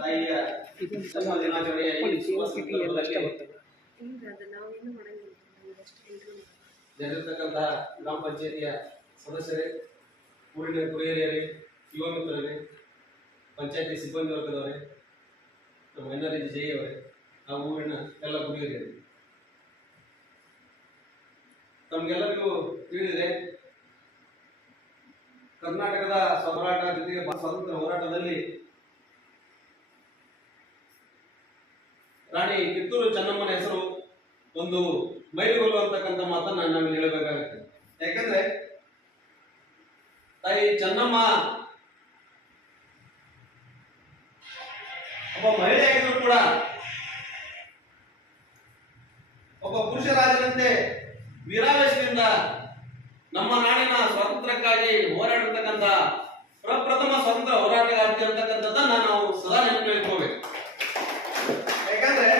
ತಾಯಿಯ ಜನ್ಮ ದಿನಾಚರಣೆಯ ಈ ಶುಭ ಸಂದರ್ಭದಲ್ಲಿ ನೆರೆದಿರ್ತಕ್ಕಂತಹ ಗ್ರಾಮ ಪಂಚಾಯತಿಯ ಸದಸ್ಯರೇ ಊರಿನ ಕುರಿಯರೇ ಯುವ ಮಿತ್ರರೇ ಪಂಚಾಯತಿ ಸಿಬ್ಬಂದಿ ವರ್ಗದವರೇ ನಮ್ಮ ಎನ್ ಆರ್ ಜೈ ಅವರೇ ಆ ಊರಿನ ಎಲ್ಲ ಕುರಿಯರೇ ತಮಗೆಲ್ಲರಿಗೂ ತಿಳಿದಿದೆ ಕರ್ನಾಟಕದ ಹೋರಾಟ ಜೊತೆಗೆ ಸ್ವಾತಂತ್ರ್ಯ ಹೋರಾಟದಲ್ಲಿ ರಾಣಿ ಕಿತ್ತೂರು ಚೆನ್ನಮ್ಮನ ಹೆಸರು ಒಂದು ಮೈಲುಗಲ್ಲು ಅಂತಕ್ಕಂಥ ಮಾತನ್ನ ನಮಗೆ ಹೇಳಬೇಕಾಗುತ್ತೆ. ಯಾಕಂದ್ರೆ ತಾಯಿ ಚೆನ್ನಮ್ಮ ಒಬ್ಬ ಮಹಿಳೆಯಾಗಿದ್ರು ಕೂಡ ಒಬ್ಬ ಪುರುಷ ರಾಜನಂತೆ ವೀರಾವೇಶದಿಂದ ನಮ್ಮ ನಾಡಿನ ಸ್ವಾತಂತ್ರ್ಯಕ್ಕಾಗಿ ಹೋರಾಡಿರ್ತಕ್ಕಂಥ ಪ್ರಪ್ರಥಮ ಸ್ವಾತಂತ್ರ್ಯ ಹೋರಾಟಗಾರ್ತಿ ಅಂತಕ್ಕಂಥದ್ದನ್ನ ನಾವು ಸದಾ ನೆನಪಿಟ್ಕೋಬೇಕು ಯಾಕಂದ್ರೆ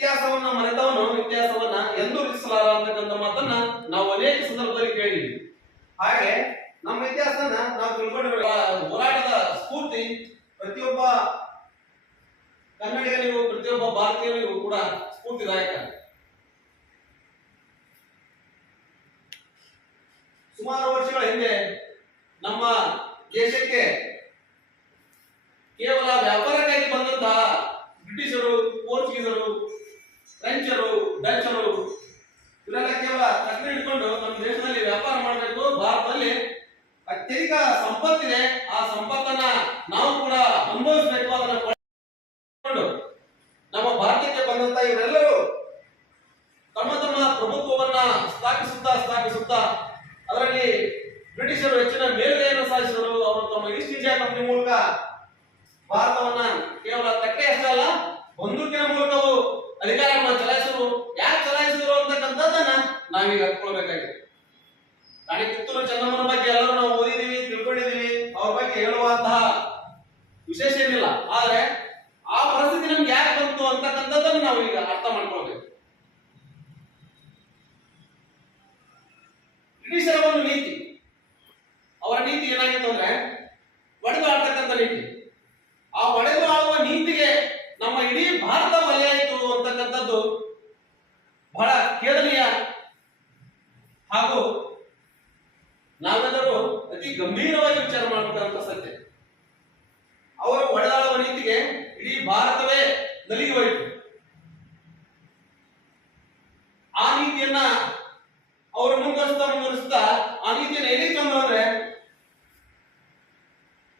ಇತಿಹಾಸವನ್ನ ಮರೆತವನು ಇತಿಹಾಸವನ್ನ ಎಂದೂ ರೂಪಿಸಲಾರ ಮಾತನ್ನ ನಾವು ಅನೇಕ ಸಂದರ್ಭದಲ್ಲಿ ಕೇಳಿದ್ವಿ. ಹಾಗೆ ನಮ್ಮ ಇತಿಹಾಸನ ನಾವು ತಿಳ್ಕೊಂಡಿರೋ ಹೋರಾಟದ ಸ್ಫೂರ್ತಿ ಪ್ರತಿಯೊಬ್ಬ ಕನ್ನಡಿಗರಿಗೂ ಪ್ರತಿಯೊಬ್ಬ ಭಾರತೀಯರಿಗೂ ಕೂಡ ಸ್ಫೂರ್ತಿದಾಯಕ. ಸುಮಾರು ವರ್ಷಗಳ ಹಿಂದೆ ನಮ್ಮ ದೇಶಕ್ಕೆ ಕೇವಲ ವ್ಯಾಪಾರಕ್ಕಾಗಿ ಬಂದಂತಹ ಬ್ರಿಟಿಷರು, ಪೋರ್ಚುಗೀಸರು ತಮ್ಮ ಪತ್ನಿ ಮೂಲಕ ಭಾರತವನ್ನ ಕೇವಲ ತಟ್ಟೆ ಹೆಸರಲ್ಲ ಬಂದೂಕಿನ ಮೂಲಕವೂ ಅಧಿಕಾರವನ್ನು ಚಲಾಯಿಸಿದ್ರು. ಯಾಕೆ ಚಲಾಯಿಸಿದ್ರು ಅಂತಕ್ಕಂಥದ್ದನ್ನ ನಾವೀಗ ಅರ್ಕೊಳ್ಬೇಕಾಗಿದೆ ರಾಣಿ ಕಿತ್ತೂರು ಚೆನ್ನಮ್ಮನ ಬಗ್ಗೆ ಎಲ್ಲರೂ ನಾವು ಓದಿದೀವಿ ತಿಳ್ಕೊಂಡಿದೀವಿ ಅವ್ರ ಬಗ್ಗೆ ಹೇಳುವಂತಹ ವಿಶೇಷ ಏನಿಲ್ಲ. ಆದ್ರೆ ಆ ಪರಿಸ್ಥಿತಿ ನಮ್ಗೆ ಯಾಕೆ ಬಂತು ಅಂತಕ್ಕಂಥದ್ದನ್ನು ನಾವು ಈಗ ಅರ್ಥ ಮಾಡ್ಕೊಳ್ಬೇಕು ಬ್ರಿಟಿಷರ ಒಂದು ನೀತಿ ಅವರ ನೀತಿ ಏನಾಗಿತ್ತು ಅಂದ್ರೆ ಒಡೆದು ಆಡ್ತಕ್ಕಂಥ ನೀತಿ ಆ ಒಡೆದು ಆಳುವ ನೀತಿಗೆ ನಮ್ಮ ಇಡೀ ಭಾರತ ಬಲಿಯಾಯಿತು ಅಂತಕ್ಕಂಥದ್ದು ಬಹಳ ಕೇಳನೀಯ ಹಾಗೂ ನಾವೆಲ್ಲರೂ ಅತಿ ಗಂಭೀರವಾಗಿ ವಿಚಾರ ಮಾಡಬೇಕಾದಂತ ಸತ್ಯ ಅವರ ಒಡೆದಾಳುವ ನೀತಿಗೆ ಇಡೀ ಭಾರತವೇ ನಲಿಗೆ ಹೋಯಿತು. ಆ ನೀತಿಯನ್ನ ಅವರು ಮುಂದುವರಿಸ್ತಾ ಮುಂದುವರಿಸ್ತಾ, ಆ ನೀತಿಯನ್ನು ಏನೇ ತಂದ್ರು ಅಂದ್ರೆ,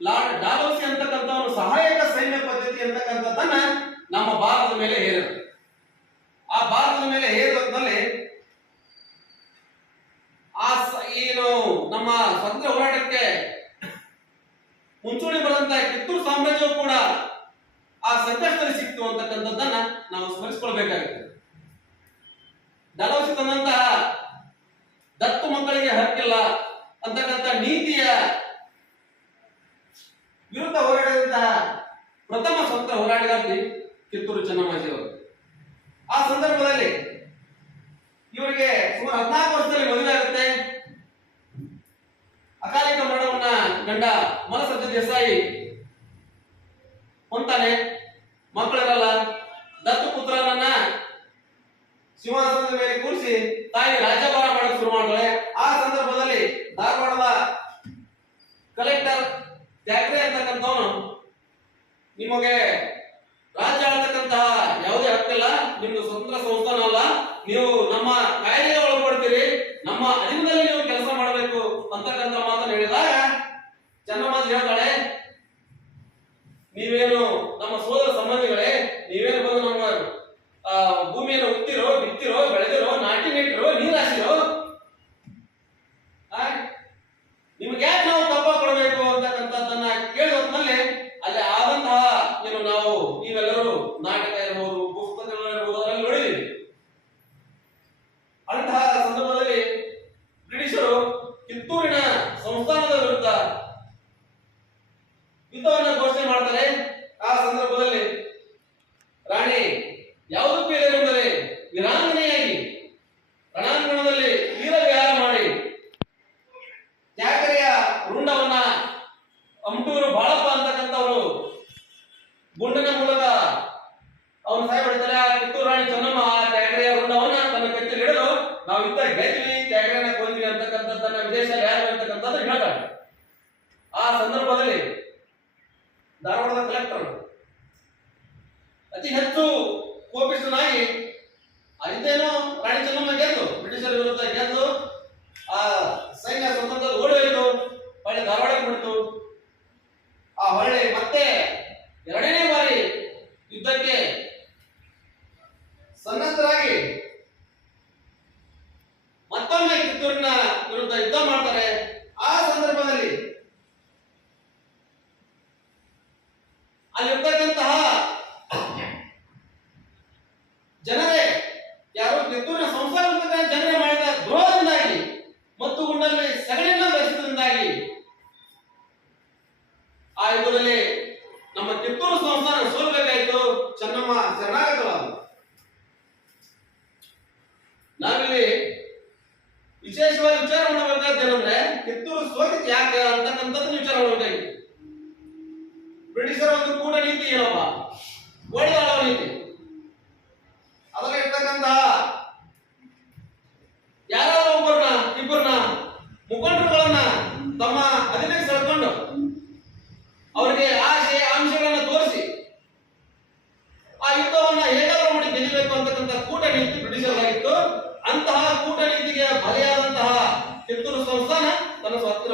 ಲಾರ್ಡ್ ಡಾಲೋಸಿ ಅಂತಕ್ಕಂಥ ಸಹಾಯಕ ಸೈನ್ಯ ಪದ್ಧತಿ ಅಂತಕ್ಕಂಥದ್ದನ್ನ ನಮ್ಮ ಭಾರತದ ಮೇಲೆ ಹೇರಿದರು. ಆ ಭಾರತದ ಮೇಲೆ ಹೇರಿದಲ್ಲಿ ಆ ಏನು ನಮ್ಮ ಸ್ವಾತಂತ್ರ್ಯ ಹೋರಾಟಕ್ಕೆ ಮುಂಚೂಣಿ ಬರೆದಂತ ಕಿತ್ತೂರು ಸಾಮ್ರಾಜ್ಯವು ಕೂಡ ಆ ಸಂಕಷ್ಟದಲ್ಲಿ ಸಿಕ್ತು ಅಂತಕ್ಕಂಥದ್ದನ್ನ ನಾವು ಸ್ಮರಿಸ್ಕೊಳ್ಬೇಕಾಗುತ್ತೆ. ಧನವಸಿ ತಂದಂತಹ ದತ್ತು ಮಕ್ಕಳಿಗೆ ಹಕ್ಕಿಲ್ಲ ಅಂತಕ್ಕಂಥ ನೀತಿಯ ವಿರುದ್ಧ ಹೋರಾಡಿದಂತಹ ಪ್ರಥಮ ಸ್ವತಂತ್ರ ಹೋರಾಟಗಾರ್ತಿ ಕಿತ್ತೂರು ಚೆನ್ನಮ್ಮಾಜಿಯವರು ಆ ಸಂದರ್ಭದಲ್ಲಿ ಇವರಿಗೆ ಸುಮಾರು ಹದಿನಾಲ್ಕು ವರ್ಷದಲ್ಲಿ ಮದುವೆ ಆಗುತ್ತೆ. ಅಕಾಲಿಕ ಮರಣವನ್ನ ಗಂಡ ಮನಸಜ್ಜ ದೇಸಾಯಿ ಹೊಂತಾನೆ. ಮಕ್ಕಳಿರಲ್ಲ ದತ್ತು ಪುತ್ರನನ್ನ ಸಿಂಹಾಸನದ ಮೇಲೆ ಕೂರಿಸಿ ತಾಯಿ ರಾಜ್ಯಭಾರ ಮಾಡಕ್ಕೆ ಶುರು ಮಾಡ್ತಾಳೆ ಆ ಸಂದರ್ಭದಲ್ಲಿ ಧಾರವಾಡದ ಕಲೆಕ್ಟರ್ ತ್ಯಾಗ್ರೆ ಅಂತಕ್ಕಂಥವನು ನಿಮಗೆ ರಾಜ್ಯ ಆಳ್ತಕ್ಕಂತಹ ಯಾವುದೇ ಹಕ್ಕಿಲ್ಲ ನಿಮ್ದು ಸ್ವತಂತ್ರ ಸಂಸ್ಥಾನ ಅಲ್ಲ ನೀವು ನಮ್ಮ ಕಾಯ್ದೆಗೆ ಒಳಪಡ್ತೀರಿ ನಮ್ಮ ಅಧೀನದಲ್ಲಿ ನೀವು ಕೆಲಸ ಮಾಡಬೇಕು ಅಂತಕ್ಕಂಥ ಮಾತನ್ನು ಹೇಳಿದಾಗ ಚೆನ್ನಮ್ಮಾಜಿ ಹೇಳ್ತಾಳೆ ನೀವೇನು ನಮ್ಮ ಸೋದರ ಸಂಬಂಧಿಗಳೇ ನೀವೇನು ಬಂದು ನಮ್ಮ ಆ, ಭೂಮಿಯನ್ನು ಉತ್ತಿರೋ ಬಿತ್ತಿರೋ ಬೆಳೆದಿರೋ ನಾಟಿ ನೆಟ್ಟಿರೋ ನೀರು ಹಾಸಿರೋ ಆ? ನಿಮ್ಗೆ ಯಾಕೆ ನಾವು ಕಪ್ಪ ಕೊಡಬೇಕು ಅಂತಕ್ಕಂಥದ್ದನ್ನ ಕೇಳಿ ಹೊತ್ನಲ್ಲಿ ಅಲ್ಲಿ ಆದಂತಹ ಏನು ನಾವು ನೀವೆಲ್ಲರೂ ನಾಟಕ ಇರಬಹುದು ಪುಸ್ತಕಗಳಿರ್ಬೋದು ಅದರಲ್ಲಿ ನೋಡಿದೀವಿ ಅಂತಹ ಸಂದರ್ಭದಲ್ಲಿ ಬ್ರಿಟಿಷರು ಕಿತ್ತೂರಿನ ಸಂಸ್ಥಾನದ ವಿರುದ್ಧ ಯುದ್ಧವನ್ನ ಘೋಷಣೆ ಮಾಡ್ತಾರೆ. ಆ ಸಂದರ್ಭದಲ್ಲಿ ರಾಣಿ ಯಾವುದಕ್ಕೂ ಎದುರೆಂದರೆ ವೀರಾಂಗನೆಯಾಗಿ ರಣಾಂಗಣದಲ್ಲಿ ವೀರ ವಿಹಾರ ಮಾಡಿ ತ್ಯಾಗರೆಯ ರುಂಡವನ್ನ ಅಮಟೂರು ಬಾಳಪ್ಪ ಅಂತಕ್ಕಂಥವರು ಗುಂಡನ ಮೂಲಕ ಅವನು ಸಹಾಯ ಮಾಡ್ತಾರೆ ಆ ಕಿತ್ತೂರು ರಾಣಿ ಚೆನ್ನಮ್ಮ ಆ ತ್ಯಾಗರೆಯ ರುಂಡವನ್ನ ತನ್ನ ಕೈಯಲ್ಲಿ ಹಿಡಿದು ನಾವು ಇಂತ ಗೆದ್ವಿ ತ್ಯಾಗರೆಯನ್ನ ಕೊಂದ್ವಿ ಅಂತಕ್ಕಂಥದ್ದನ್ನ ವಿದೇಶದಲ್ಲಿ ಯಾರು ಅಂತಕ್ಕಂಥದ್ದು ಹೇಳ್ತಾರೆ. ಆ ಸಂದರ್ಭದಲ್ಲಿ ಧಾರವಾಡದ ಕಲೆಕ್ಟರ್ ಅತಿ ಹೆಚ್ಚು ಕೋಪಿಸನಾಗಿ ಅದೇನೋ ರಾಣಿ ಚೆನ್ನಮ್ಮ ಗೆದ್ದು, ಬ್ರಿಟಿಷರ ವಿರುದ್ಧ ಗೆದ್ದು, ಆ ಸೈನ್ಯ ಸ್ವತಂತ್ರ ಓಡಿ ಹೋಯಿತು ಹೊಳ್ಳಿ ಧಾರವಾಡಕ್ಕೆ ಬಿಡ್ತು ಆ ಹೊಳ್ಳಿ ಮತ್ತೆ ಎರಡನೇ ಬಾರಿ ಯುದ್ಧಕ್ಕೆ ಸನ್ನದ್ಧರಾಗಿ ಮತ್ತೊಮ್ಮೆ ಕಿತ್ತೂರಿನ ವಿರುದ್ಧ ಯುದ್ಧ ಮಾಡ್ತಾರೆ ಆ ಸಂದರ್ಭದಲ್ಲಿ ಅಲ್ಲಿರ್ತಕ್ಕಂತಹ ಜನರೇ ಯಾರು ಕಿತ್ತೂರಿನ ಸಂಸ್ಥಾನ ಜನರೇ ಮಾಡಿದ ದ್ರೋಹದಿಂದಾಗಿ ಮತ್ತು ಗುಂಡಲ್ಲಿ ಸಗಣಿಯನ್ನ ಬೆಳೆಸಿದ್ರಿಂದಾಗಿ ಆ ಯುದ್ಧದಲ್ಲಿ ನಮ್ಮ ಕಿತ್ತೂರು ಸಂಸ್ಥಾನ ಸೋಲ್ಬೇಕಾಯಿತು ಚೆನ್ನಮ್ಮ ಶರಣಾಗತವಾದ ನಾವಿಲ್ಲಿ ವಿಶೇಷವಾಗಿ ವಿಚಾರ ಮಾಡಬೇಕಾದ ಏನಂದ್ರೆ ಕಿತ್ತೂರು ಸೋತಿತ್ತು ಯಾಕೆ ಅಂತಕ್ಕಂಥದ್ದು ವಿಚಾರ ಮಾಡಬೇಕಾಗಿತ್ತು ಬ್ರಿಟಿಷರ ಒಂದು ಕೂಡ ನೀತಿ ಏನಪ್ಪ ಒಡೆದಾಳುವ ನೀತಿ ಅದರ ಇರ್ತಕ್ಕಂತ ಯಾರಾದ್ರೂ ಒಬ್ಬರನ್ನ, ಇಬ್ಬರನ್ನ, ಮುಖಂಡರುಗಳನ್ನ ತಮ್ಮ ಅಧೀನಕ್ಕೆ ಸೆಳ್ಕೊಂಡು ಅವರಿಗೆ ಆಸೆ ಅಂಶಗಳನ್ನ ತೋರಿಸಿ ಆ ಯುದ್ಧವನ್ನ ಹೇಗಾದ್ರೂ ಮಾಡಿ ಗೆಲ್ಲಬೇಕು ಅಂತಕ್ಕಂಥ ಕೂಟ ನೀತಿ ಬ್ರಿಟಿಷರಾಗಿತ್ತು ಅಂತಹ ಕೂಟ ನೀತಿಗೆ ಬಲಿಯಾದಂತಹ ಕಿತ್ತೂರು ಸಂಸ್ಥಾನ ತನ್ನ ಸ್ವಾತಂತ್ರ್ಯವನ್ನು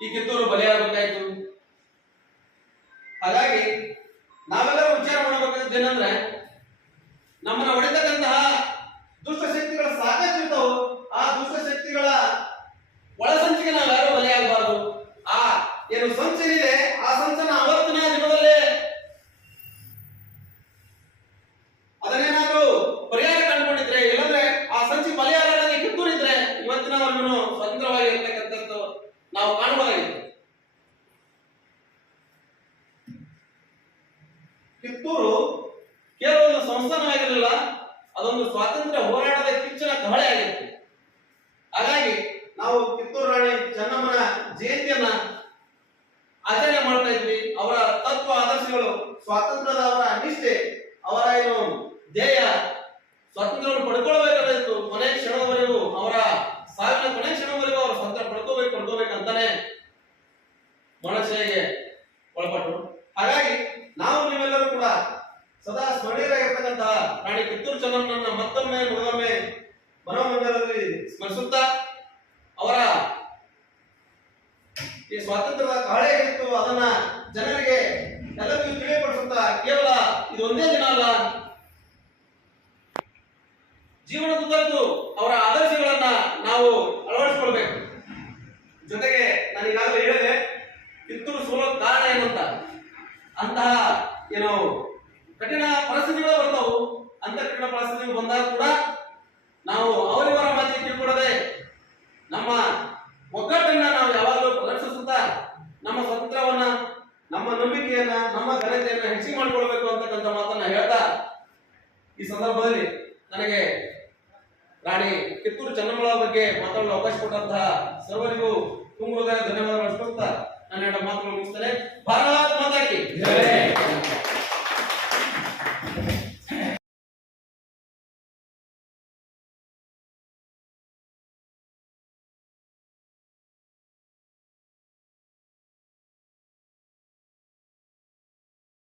ಈ ಕಿತ್ತೂರು ಬಲಿಯಾಗಬೇಕಾಯ್ತು ಹಾಗಾಗಿ ನಾವೆಲ್ಲರೂ ವಿಚಾರ ಮಾಡಬೇಕಾದ ಏನಂದ್ರೆ ನಮ್ಮನ್ನ ಹೊಡೆತಕ್ಕಂತಹ ದುಷ್ಟ ಶಕ್ತಿಗಳ ಸಾಕಷ್ಟು ಇರ್ತಾವು ಆ ದುಷ್ಟ ಶಕ್ತಿಗಳ ಒಳಸಂಚಿಗೆ ನಾವು ಯಾರು ಬಲಿಯಾಗಬಾರದು ಆ ಏನು ಸಂಚೇನಿದೆ ಆ ಸಂಚನ ಅವತ್ತಿನ ದಿನದಲ್ಲೇ ಅದನ್ನೇನಾದ್ರೂ ಪರಿಹಾರ ಕಂಡುಕೊಂಡಿದ್ರೆ ಇಲ್ಲಂದ್ರೆ ಆ ಸಂಚಿ ಬಲಿಯಾಗಲಾಗಿ ಕಿತ್ತೂರಿದ್ರೆ ಇವತ್ತಿನವರೆಗೂ ಸ್ವತಂತ್ರವಾಗಿ ಇರ್ತಕ್ಕಂಥದ್ದು ನಾವು ಕಾಣಬಹುದಾಗಿತ್ತು ಕಿತ್ತೂರು ಕೇವಲ ಒಂದು ಸಂಸ್ಥಾನವಾಗಿರಲಿಲ್ಲ ಅದೊಂದು ಸ್ವಾತಂತ್ರ್ಯ ಹೋರಾಟದ ಕಿಚ್ಚನ ಕಹಳೆ ಆಗಿತ್ತು ಹಾಗಾಗಿ ನಾವು ಕಿತ್ತೂರು ರಾಣಿ ಚೆನ್ನಮ್ಮನ ಜಯಂತಿಯನ್ನ ಆಚರಣೆ ಸ್ವಾತಂತ್ರ್ಯದ ಅವರ ಅನಿಷ್ಠೆ ಅವರ ಏನು ಧ್ಯೇಯ, ಸ್ವಾತಂತ್ರ್ಯವನ್ನು ಪಡ್ಕೊಳ್ಬೇಕಾಗಿತ್ತು ಕೊನೆ ಕ್ಷಣದವರೆಗೂ, ಅವರ ಸಾವಿನ ಕೊನೆ ಕ್ಷಣದವರೆಗೂ ಅವರು ಸ್ವಾತಂತ್ರ್ಯ ಪಡ್ಕೋಬೇಕು ಪಡ್ಕೋಬೇಕು ಅಂತಾನೆ ಮನಸ್ಸಿಗೆ ಒಳಪಟ್ಟರು ಹಾಗಾಗಿ ನಾವು ನೀವೆಲ್ಲರೂ ಕೂಡ ಸದಾ ಸ್ಮರಣೀಯರಾಗಿರ್ತಕ್ಕಂತಹ ರಾಣಿ ಕಿತ್ತೂರು ಚೆನ್ನಮ್ಮನನ್ನ ಮತ್ತೊಮ್ಮೆ ಮೃದೊಮ್ಮೆ ಮನೋಮಂದಿರದಲ್ಲಿ ಸ್ಮರಿಸುತ್ತಾ, ಅವರ ಈ ಸ್ವಾತಂತ್ರ್ಯದ ಕಾಳೆ ಇತ್ತು, ಅದನ್ನ ಜನರಿಗೆ ಇದು ಒಂದೇ ದಿನ ಅಲ್ಲ. ಜೀವನದುದ್ದಕ್ಕೂ ಅವರ ಆದರ್ಶಗಳನ್ನ ನಾವು ಅಳವಡಿಸಿಕೊಳ್ಬೇಕು. ಜೊತೆಗೆ ನಾನು ಈಗಾಗಲೇ ಹೇಳಿದೆ, ಕಿತ್ತೂರು ಸೋಲೋಕ್ ಕಾರಣ ಏನಂತ. ಅಂತಹ ಏನು ಕಠಿಣ ಪರಿಸ್ಥಿತಿಗಳು ಬರ್ತಾವು. ಅಂತ ಕಠಿಣ ಪರಿಸ್ಥಿತಿಗಳು ಬಂದಾಗ ಕೂಡ ನಾವು ಅವರಿವರ ಮಾತಿಗೆ ತಿಳ್ಕೊಡದೆ ನಮ್ಮ ಒಗ್ಗಟ್ಟನ್ನ ನಾವು ಯಾವಾಗಲೂ ಪ್ರದರ್ಶಿಸುತ್ತಾ ನಮ್ಮ ಸ್ವಾತಂತ್ರ್ಯವನ್ನ ನಮ್ಮ ನಂಬಿಕೆಯನ್ನ, ನಮ್ಮ ಘನತೆಯನ್ನ ಹೆಚ್ಚಿಗೆ ಮಾಡ್ಕೊಳ್ಬೇಕು ಅಂತಕ್ಕಂಥ ಮಾತನ್ನ ಹೇಳ್ತಾ, ಈ ಸಂದರ್ಭದಲ್ಲಿ ನನಗೆ ರಾಣಿ ಕಿತ್ತೂರು ಚೆನ್ನಮ್ಮಳ ಬಗ್ಗೆ ಮಾತಾಡಲು ಅವಕಾಶ ಕೊಟ್ಟಂತಹ ಸರ್ವರಿಗೂ ತುಂಬ ಧನ್ಯವಾದಗಳು ಅರ್ಪಿಸುತ್ತಾ ನನ್ನ ಮಾತುಗಳು ಮುಗಿಸ್ತಾರೆ ಭಾರತ